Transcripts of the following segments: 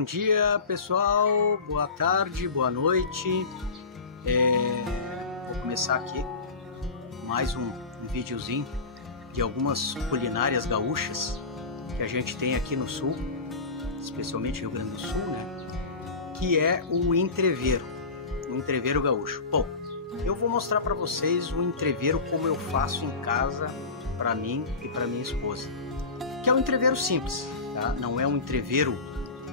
Bom dia, pessoal, boa tarde, boa noite. Vou começar aqui mais um videozinho de algumas culinárias gaúchas que a gente tem aqui no sul, especialmente no Rio Grande do Sul, né? Que é o entreveiro, o entreveiro gaúcho. Bom, eu vou mostrar para vocês o entreveiro como eu faço em casa para mim e para minha esposa, que é um entreveiro simples, tá? Não é um entreveiro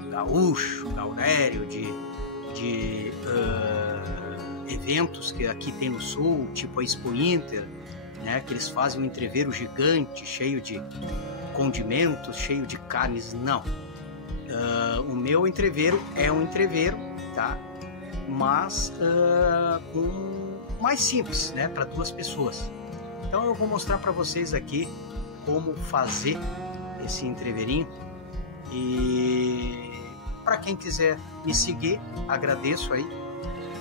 gaúcho, gaudério, de eventos que aqui tem no sul, tipo a Expo Inter, né? Que eles fazem um entreveiro gigante, cheio de condimentos, cheio de carnes. Não. O meu entreveiro é um entreveiro, tá? Mas mais simples, né? Para duas pessoas. Então eu vou mostrar para vocês aqui como fazer esse entreveirinho. E para quem quiser me seguir, agradeço aí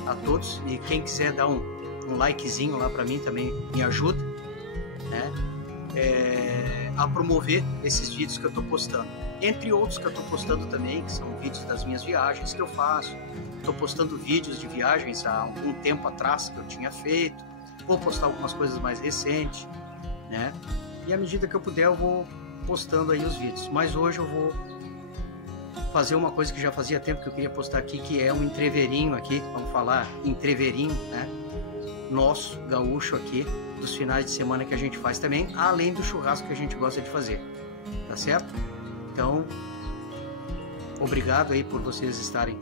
a todos, e quem quiser dar um likezinho lá para mim também me ajuda, né? A promover esses vídeos que eu estou postando, entre outros que eu estou postando também, que são vídeos das minhas viagens que eu faço. Estou postando vídeos de viagens há algum tempo atrás que eu tinha feito, vou postar algumas coisas mais recentes, né? E à medida que eu puder eu vou postando aí os vídeos, mas hoje eu vou fazer uma coisa que já fazia tempo que eu queria postar aqui, que é um entreveirinho aqui, vamos falar entreveirinho, né? Nosso, gaúcho aqui, dos finais de semana que a gente faz também, além do churrasco que a gente gosta de fazer, tá certo? Então, obrigado aí por vocês estarem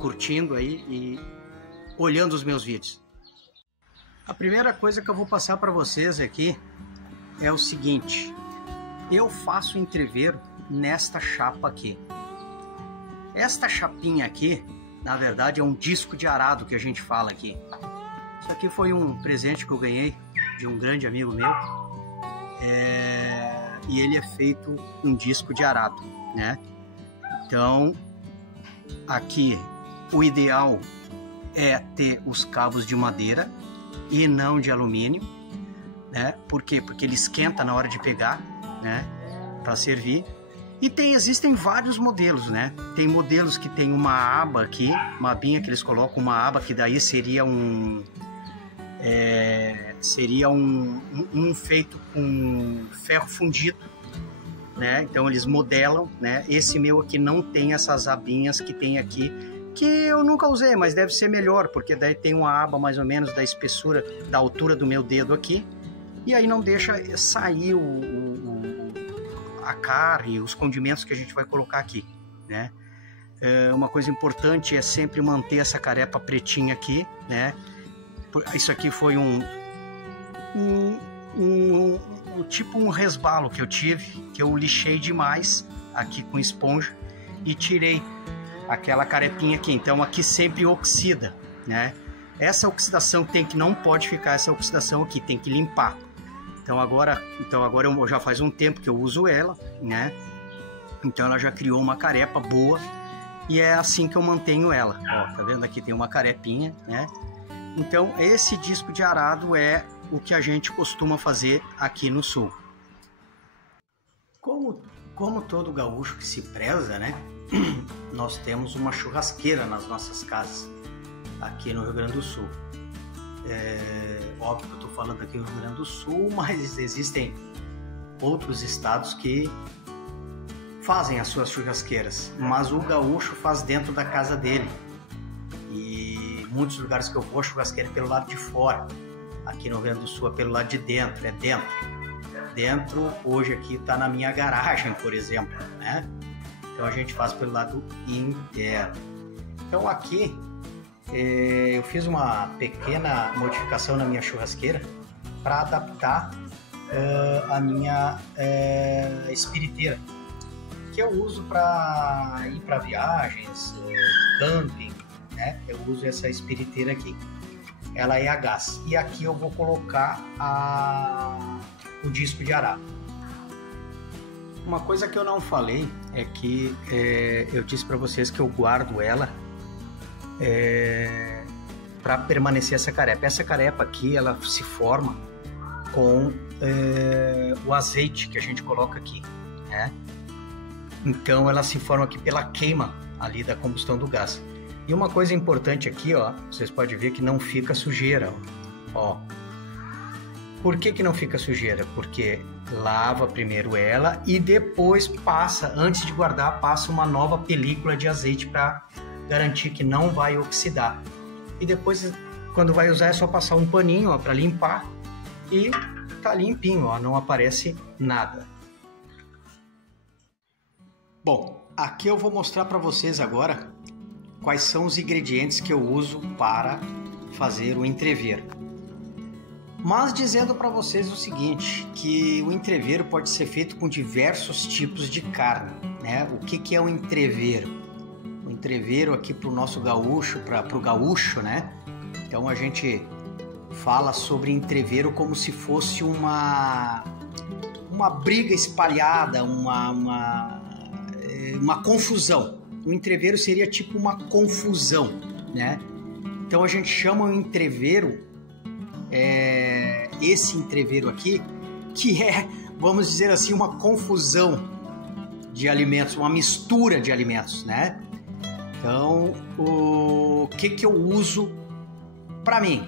curtindo aí e olhando os meus vídeos. A primeira coisa que eu vou passar para vocês aqui é o seguinte: eu faço entreveiro nesta chapa aqui. Esta chapinha aqui, na verdade, é um disco de arado que a gente fala aqui. Isso aqui foi um presente que eu ganhei de um grande amigo meu. E ele é feito um disco de arado, né? Então, aqui o ideal é ter os cabos de madeira e não de alumínio, né? Por quê? Porque ele esquenta na hora de pegar, né? Para servir. E existem vários modelos, né? Tem modelos que tem uma aba aqui, uma abinha que eles colocam, uma aba que daí seria um feito com ferro fundido, né? Então eles modelam, né? Esse meu aqui não tem essas abinhas que tem aqui, que eu nunca usei, mas deve ser melhor, porque daí tem uma aba mais ou menos da espessura, da altura do meu dedo aqui, e aí não deixa sair a carne, os condimentos que a gente vai colocar aqui, né? Uma coisa importante é sempre manter essa carepa pretinha aqui, né? Isso aqui foi tipo um resbalo que eu tive, que eu lixei demais aqui com esponja e tirei aquela carepinha aqui. Então aqui sempre oxida, né? Essa oxidação não pode ficar essa oxidação aqui, tem que limpar. Então agora eu já faz um tempo que eu uso ela, né? Então ela já criou uma carepa boa e é assim que eu mantenho ela. Ó, tá vendo? Aqui tem uma carepinha, né? Então esse disco de arado é o que a gente costuma fazer aqui no sul. Como todo gaúcho que se preza, né? Nós temos uma churrasqueira nas nossas casas aqui no Rio Grande do Sul. Óbvio que eu estou falando aqui no Rio Grande do Sul, mas existem outros estados que fazem as suas churrasqueiras, mas o gaúcho faz dentro da casa dele. E muitos lugares que eu vou, a churrasqueira é pelo lado de fora. Aqui no Rio Grande do Sul é pelo lado de dentro, é dentro. Dentro, hoje aqui está na minha garagem, por exemplo, né? Então a gente faz pelo lado interno. Então aqui eu fiz uma pequena modificação na minha churrasqueira para adaptar a minha espiriteira, que eu uso para ir para viagens, camping, né? Eu uso essa espiriteira aqui. Ela é a gás. E aqui eu vou colocar o disco de arado. Uma coisa que eu não falei é que eu disse para vocês que eu guardo ela para permanecer essa carepa. Essa carepa aqui, ela se forma com o azeite que a gente coloca aqui, né? Então ela se forma aqui pela queima ali da combustão do gás. E uma coisa importante aqui, ó, vocês podem ver que não fica sujeira, ó. Por que não fica sujeira? Porque lava primeiro ela e depois passa, antes de guardar, passa uma nova película de azeite para garantir que não vai oxidar. E depois, quando vai usar, é só passar um paninho para limpar e tá limpinho, ó, não aparece nada. Bom, aqui eu vou mostrar para vocês agora quais são os ingredientes que eu uso para fazer o entrevero. Mas dizendo para vocês o seguinte, que o entrevero pode ser feito com diversos tipos de carne, né? O que é o entrevero? O entrevero aqui para o nosso gaúcho, para o gaúcho, né? Então a gente fala sobre entrevero como se fosse uma briga espalhada, uma confusão. O entrevero seria tipo uma confusão, né? Então a gente chama o entrevero, esse entrevero aqui, que é, vamos dizer assim, uma confusão de alimentos, uma mistura de alimentos, né? Então, o que eu uso para mim?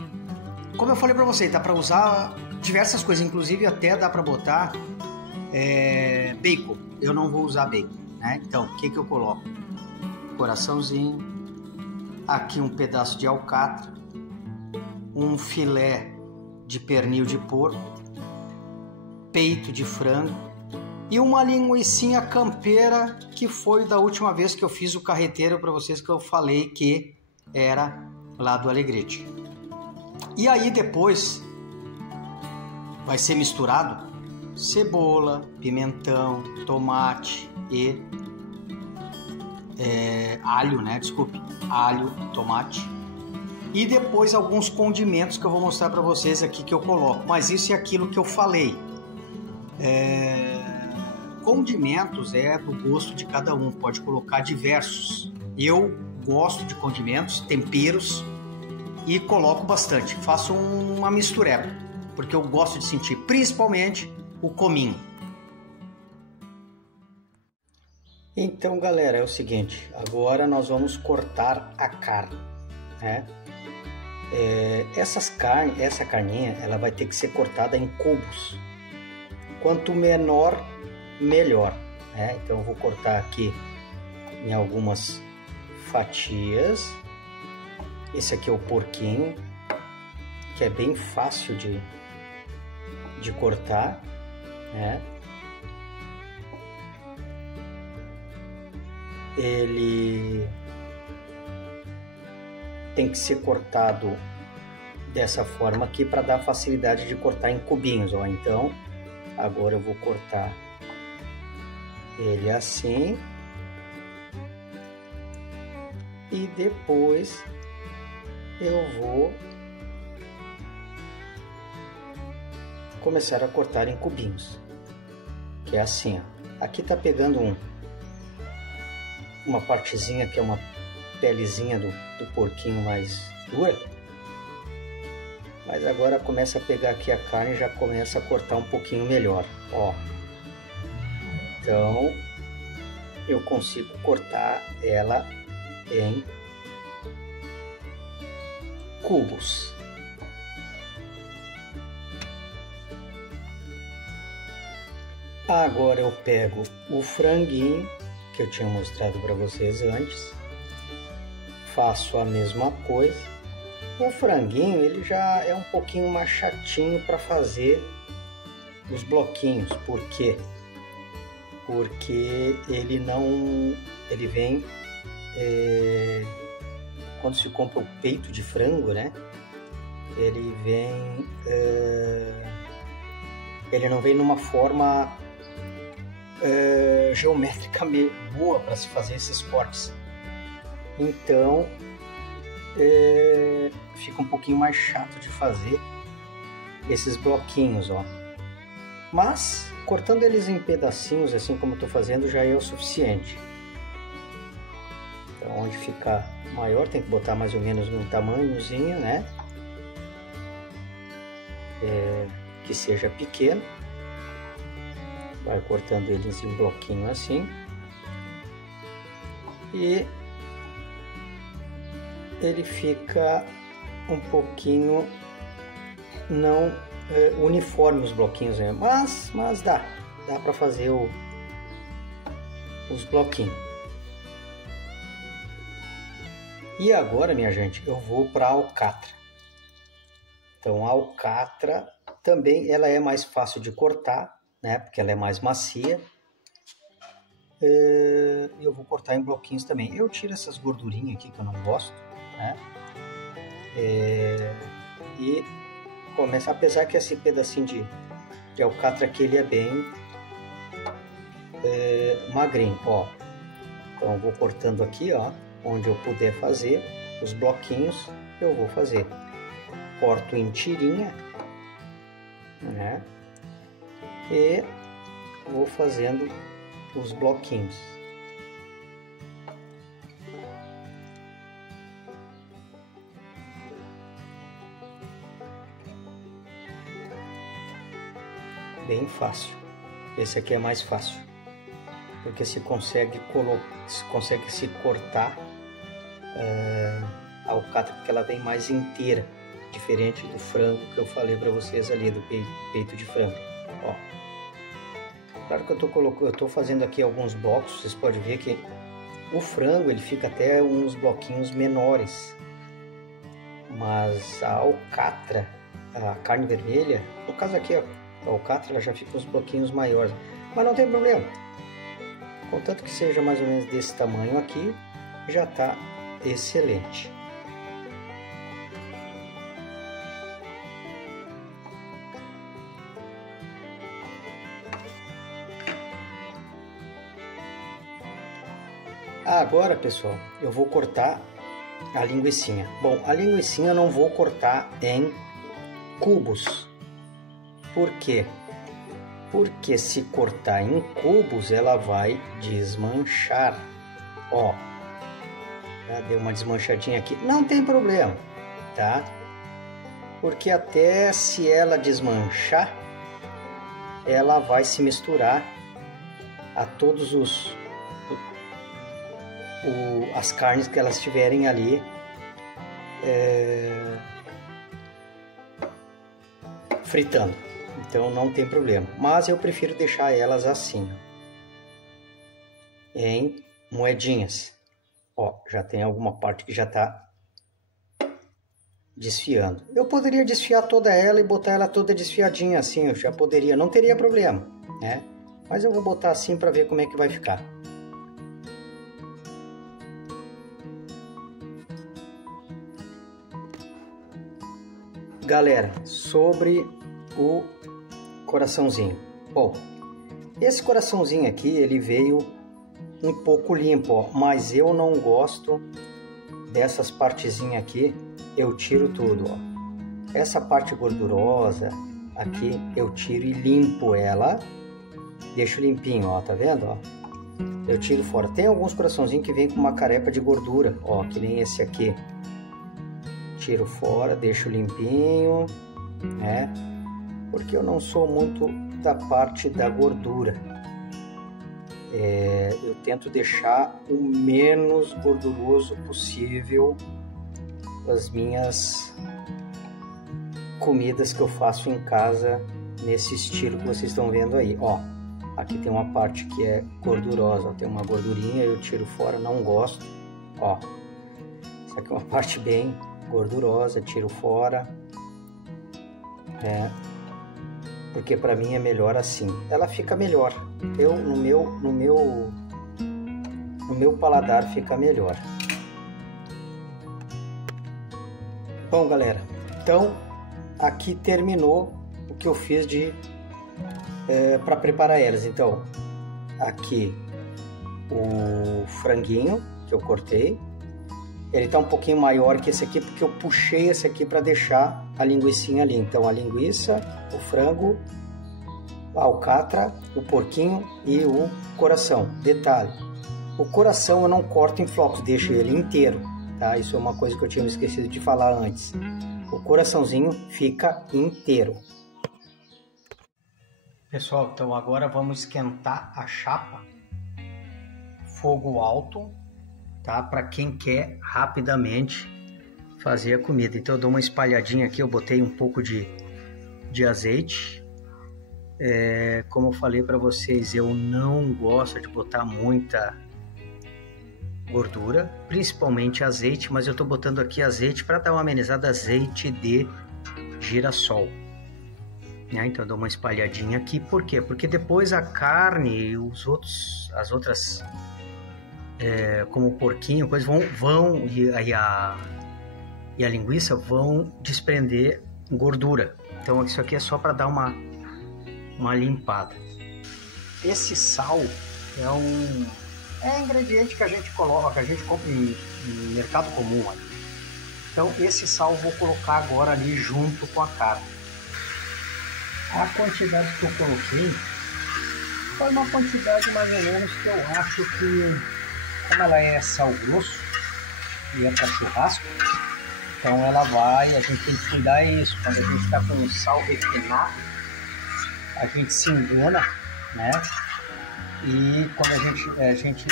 Como eu falei para você, dá para usar diversas coisas, inclusive até dá para botar bacon. Eu não vou usar bacon, né? Então, o que eu coloco? Coraçãozinho, aqui um pedaço de alcatra, um filé de pernil de porco, peito de frango e uma linguicinha campeira, que foi da última vez que eu fiz o carreteiro para vocês, que eu falei que era lá do Alegrete. E aí depois vai ser misturado cebola, pimentão, tomate e alho, né? Desculpe, alho, tomate. E depois alguns condimentos que eu vou mostrar para vocês aqui que eu coloco. Mas isso é aquilo que eu falei. Condimentos é do gosto de cada um. Pode colocar diversos. Eu gosto de condimentos, temperos e coloco bastante. Faço uma mistureba, porque eu gosto de sentir principalmente o cominho. Então, galera, é o seguinte. Agora nós vamos cortar a carne, né? Essa carninha, ela vai ter que ser cortada em cubos. Quanto menor, melhor, né? Então eu vou cortar aqui em algumas fatias. Esse aqui é o porquinho, que é bem fácil de cortar, né? Ele tem que ser cortado dessa forma aqui para dar facilidade de cortar em cubinhos, ó. Então, agora eu vou cortar ele assim e depois eu vou começar a cortar em cubinhos, que é assim, ó. Aqui tá pegando uma partezinha que é uma pelezinha do porquinho mais dura, mas agora começa a pegar aqui a carne e já começa a cortar um pouquinho melhor, ó. Então eu consigo cortar ela em cubos. Agora eu pego o franguinho que eu tinha mostrado para vocês antes, faço a mesma coisa. O franguinho ele já é um pouquinho mais chatinho para fazer os bloquinhos. Por quê? Porque ele vem quando se compra o peito de frango, né? Ele vem ele não vem numa forma geométrica boa para se fazer esses cortes. Então fica um pouquinho mais chato de fazer esses bloquinhos, ó. Mas cortando eles em pedacinhos, assim como eu estou fazendo, já é o suficiente. Então, onde ficar maior tem que botar mais ou menos num tamanhozinho, né? Que seja pequeno. Vai cortando eles em bloquinho assim. E ele fica um pouquinho não uniforme os bloquinhos, né? Mas dá para fazer os bloquinhos. E agora, minha gente, eu vou para a alcatra. Então a alcatra também ela é mais fácil de cortar, né? Porque ela é mais macia. Eu vou cortar em bloquinhos também. Eu tiro essas gordurinhas aqui que eu não gosto, né? E começa, apesar que esse pedacinho de alcatra aqui ele é bem magrinho, ó. Então eu vou cortando aqui, ó, onde eu puder fazer os bloquinhos, eu vou fazer. Corto em tirinha, né? E vou fazendo os bloquinhos. Bem fácil. Esse aqui é mais fácil, porque se consegue se cortar a alcatra, porque ela vem mais inteira, diferente do frango que eu falei para vocês ali, do peito de frango. Ó. Claro que eu tô fazendo aqui alguns blocos, vocês podem ver que o frango ele fica até uns bloquinhos menores, mas a alcatra, a carne vermelha, no caso aqui, ó, a alcatra ela já fica uns bloquinhos maiores, mas não tem problema, contanto que seja mais ou menos desse tamanho aqui, já tá excelente. Agora, pessoal, eu vou cortar a linguicinha. Bom, a linguicinha eu não vou cortar em cubos. Por quê? Porque se cortar em cubos, ela vai desmanchar. Ó, já deu uma desmanchadinha aqui. Não tem problema, tá? Porque até se ela desmanchar, ela vai se misturar a todos as carnes que elas tiverem ali fritando. Então não tem problema, mas eu prefiro deixar elas assim, em moedinhas. Ó, já tem alguma parte que já tá desfiando. Eu poderia desfiar toda ela e botar ela toda desfiadinha assim, eu já poderia, não teria problema, né? Mas eu vou botar assim para ver como é que vai ficar. Galera, sobre o coraçãozinho. Bom, esse coraçãozinho aqui, ele veio um pouco limpo, ó, mas eu não gosto dessas partezinhas aqui, eu tiro tudo, ó. Essa parte gordurosa aqui, eu tiro e limpo ela, deixo limpinho, ó, tá vendo, ó? Eu tiro fora. Tem alguns coraçãozinhos que vem com uma carepa de gordura, ó, que nem esse aqui. Tiro fora, deixo limpinho, né? Porque eu não sou muito da parte da gordura. Eu tento deixar o menos gorduroso possível as minhas comidas que eu faço em casa, nesse estilo que vocês estão vendo aí. Ó, aqui tem uma parte que é gordurosa, ó, tem uma gordurinha, eu tiro fora, não gosto. Ó, essa aqui é uma parte bem gordurosa, tiro fora, porque para mim é melhor assim, ela fica melhor, no meu paladar fica melhor. Bom, galera, então aqui terminou o que eu fiz para preparar elas. Então aqui o franguinho que eu cortei, ele tá um pouquinho maior que esse aqui, porque eu puxei esse aqui para deixar a linguicinha ali. Então a linguiça, o frango, a alcatra, o porquinho e o coração. Detalhe, o coração eu não corto em flocos, deixo ele inteiro, tá? Isso é uma coisa que eu tinha esquecido de falar antes. O coraçãozinho fica inteiro. Pessoal, então agora vamos esquentar a chapa, fogo alto, tá? Para quem quer rapidamente fazer a comida. Então eu dou uma espalhadinha aqui, eu botei um pouco de azeite. Como eu falei para vocês, eu não gosto de botar muita gordura, principalmente azeite, mas eu tô botando aqui azeite para dar uma amenizada, azeite de girassol. Então eu dou uma espalhadinha aqui, por quê? Porque depois a carne e as outras, como o porquinho, coisas vão e a linguiça vão desprender gordura. Então isso aqui é só para dar uma limpada. Esse sal é ingrediente que a gente coloca, que a gente compra em mercado comum. Então esse sal eu vou colocar agora ali junto com a carne. A quantidade que eu coloquei foi uma quantidade mais ou menos que eu acho que, como ela é sal grosso e é para churrasco, então ela vai, a gente tem que cuidar isso, quando a gente está com o sal refinado, a gente se engana, né? E quando a gente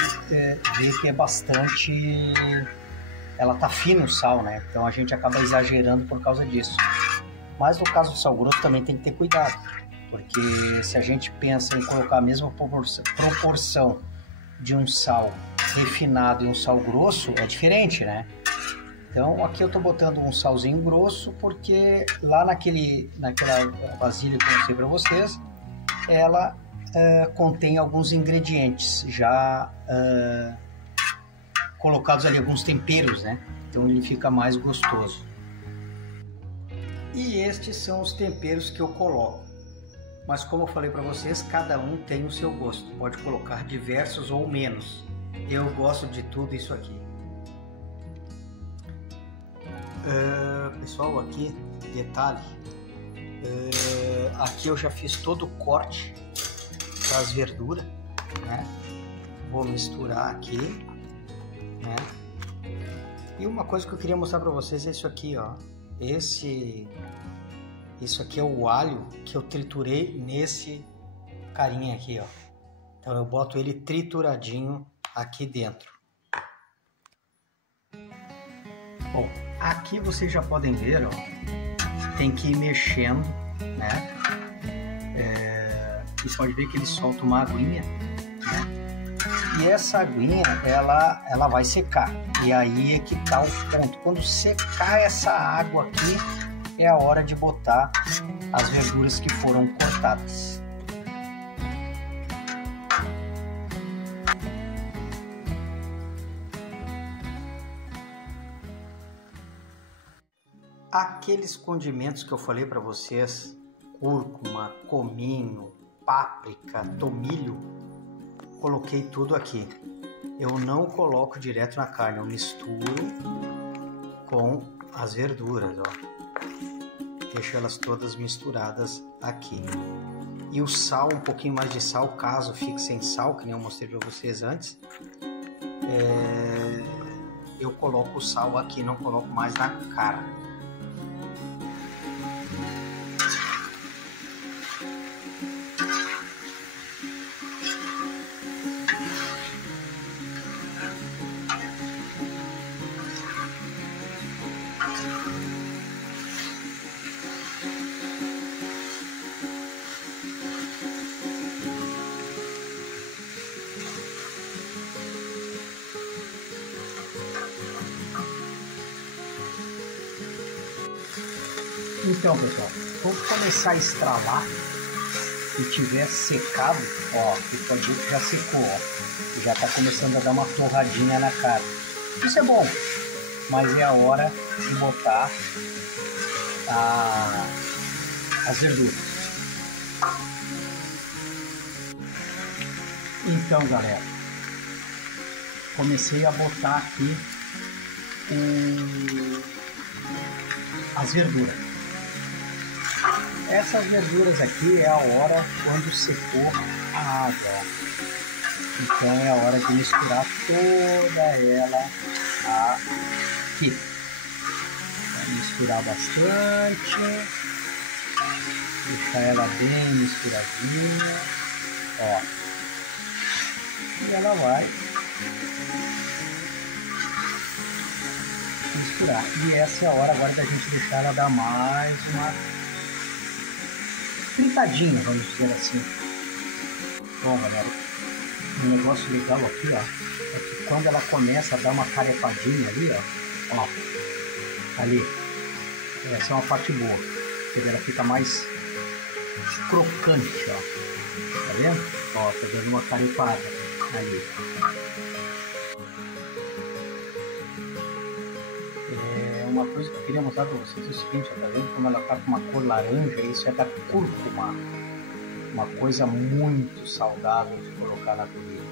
vê que é bastante, ela tá fino o sal, né? Então a gente acaba exagerando por causa disso. Mas no caso do sal grosso também tem que ter cuidado, porque se a gente pensa em colocar a mesma proporção de um sal refinado e um sal grosso, é diferente, né? Então aqui eu tô botando um salzinho grosso, porque lá naquela vasilha que eu mostrei para vocês, ela contém alguns ingredientes já colocados ali, alguns temperos, né? Então ele fica mais gostoso. E estes são os temperos que eu coloco. Mas como eu falei para vocês, cada um tem o seu gosto. Pode colocar diversos ou menos. Eu gosto de tudo isso aqui. Pessoal, aqui, detalhe. Aqui eu já fiz todo o corte das verduras, né? Vou misturar aqui, né? E uma coisa que eu queria mostrar para vocês é isso aqui, ó. Isso aqui é o alho que eu triturei nesse carinha aqui, ó. Então eu boto ele trituradinho aqui dentro. Bom, aqui vocês já podem ver, ó, tem que ir mexendo, né? Você pode ver que ele solta uma aguinha, né? E essa aguinha, ela vai secar. E aí é que tá o ponto. Quando secar essa água aqui, é a hora de botar as verduras que foram cortadas. Aqueles condimentos que eu falei para vocês, cúrcuma, cominho, páprica, tomilho, coloquei tudo aqui. Eu não coloco direto na carne, eu misturo com as verduras, ó. Deixo elas todas misturadas aqui. E o sal, um pouquinho mais de sal, caso fique sem sal, que nem eu mostrei para vocês antes, eu coloco o sal aqui, não coloco mais na carne. Então, pessoal, quando começar a estralar e tiver secado, ó, você pode ver que já secou, ó, já tá começando a dar uma torradinha na carne. Isso é bom, mas é a hora de botar as verduras. Então, galera, comecei a botar aqui as verduras. Essas verduras aqui é a hora quando secou a água. Então é a hora de misturar toda ela aqui. Vai misturar bastante. Deixar ela bem misturadinha. Ó. E ela vai misturar. E essa é a hora agora da gente deixar ela dar mais uma fritadinha, vamos dizer assim. Bom, galera, um negócio legal aqui, ó, é que quando ela começa a dar uma carepadinha ali, ó, ali, essa é uma parte boa, porque ela fica mais crocante, ó, tá vendo? Ó, tá dando uma carepada ali. Uma coisa que eu queria mostrar para vocês é o seguinte, ó, tá vendo como ela tá com uma cor laranja? Isso é da cúrcuma, uma coisa muito saudável de colocar na comida.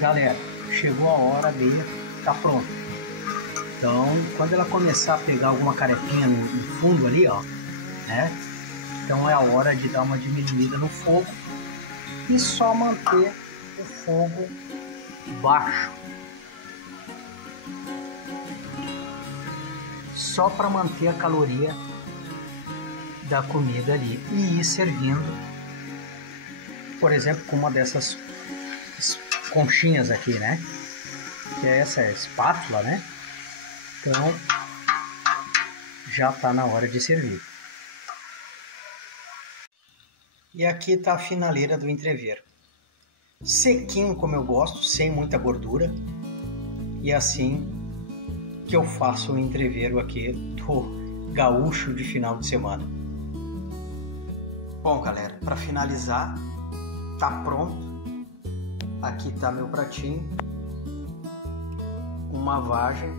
Galera, chegou a hora de tá pronto. Então, quando ela começar a pegar alguma carepinha no fundo ali, ó, né? Então é a hora de dar uma diminuída no fogo e só manter o fogo baixo. Só para manter a caloria da comida ali e ir servindo, por exemplo, com uma dessas conchinhas aqui, né? Que é essa espátula, né? Então já tá na hora de servir. E aqui tá a finaleira do entrevero. Sequinho como eu gosto, sem muita gordura. E assim que eu faço o entrevero aqui do gaúcho de final de semana. Bom, galera, para finalizar, tá pronto. Aqui tá meu pratinho, uma vagem,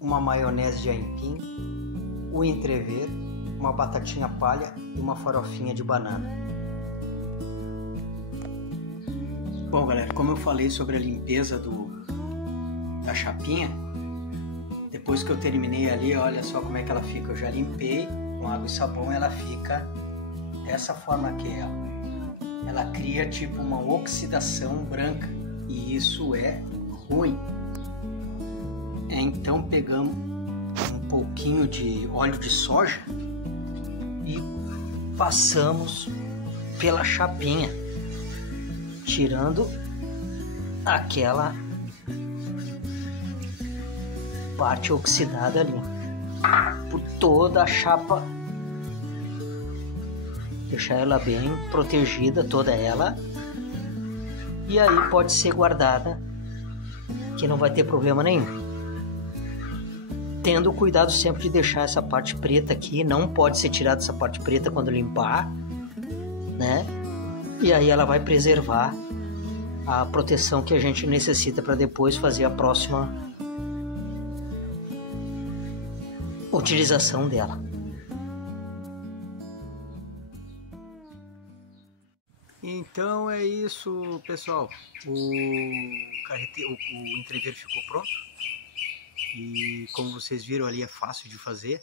uma maionese de aipim, o entrevero, uma batatinha palha e uma farofinha de banana. Bom, galera, como eu falei sobre a limpeza da chapinha, depois que eu terminei ali, olha só como é que ela fica. Eu já limpei com água e sabão, ela fica dessa forma aqui, ó. Ela cria tipo uma oxidação branca e isso é ruim. Então pegamos um pouquinho de óleo de soja e passamos pela chapinha, tirando aquela parte oxidada ali, por toda a chapa, deixar ela bem protegida, toda ela, e aí pode ser guardada, que não vai ter problema nenhum. Tendo cuidado sempre de deixar essa parte preta aqui, não pode ser tirada essa parte preta quando limpar, né? E aí ela vai preservar a proteção que a gente necessita para depois fazer a próxima utilização dela. Então é isso, pessoal. O entrevero ficou pronto. E como vocês viram ali, é fácil de fazer.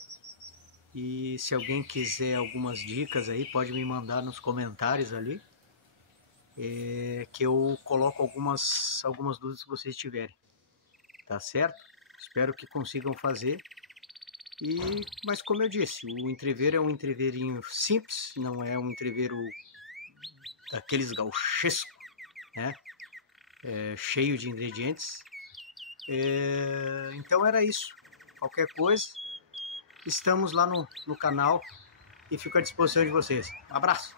E se alguém quiser algumas dicas aí, pode me mandar nos comentários ali, que eu coloco algumas dúvidas que vocês tiverem. Tá certo? Espero que consigam fazer. Mas como eu disse, o entrevero é um entreveirinho simples, não é um entrevero daqueles gauchescos, né? Cheio de ingredientes. Então era isso. Qualquer coisa, estamos lá no canal e fico à disposição de vocês. Um abraço!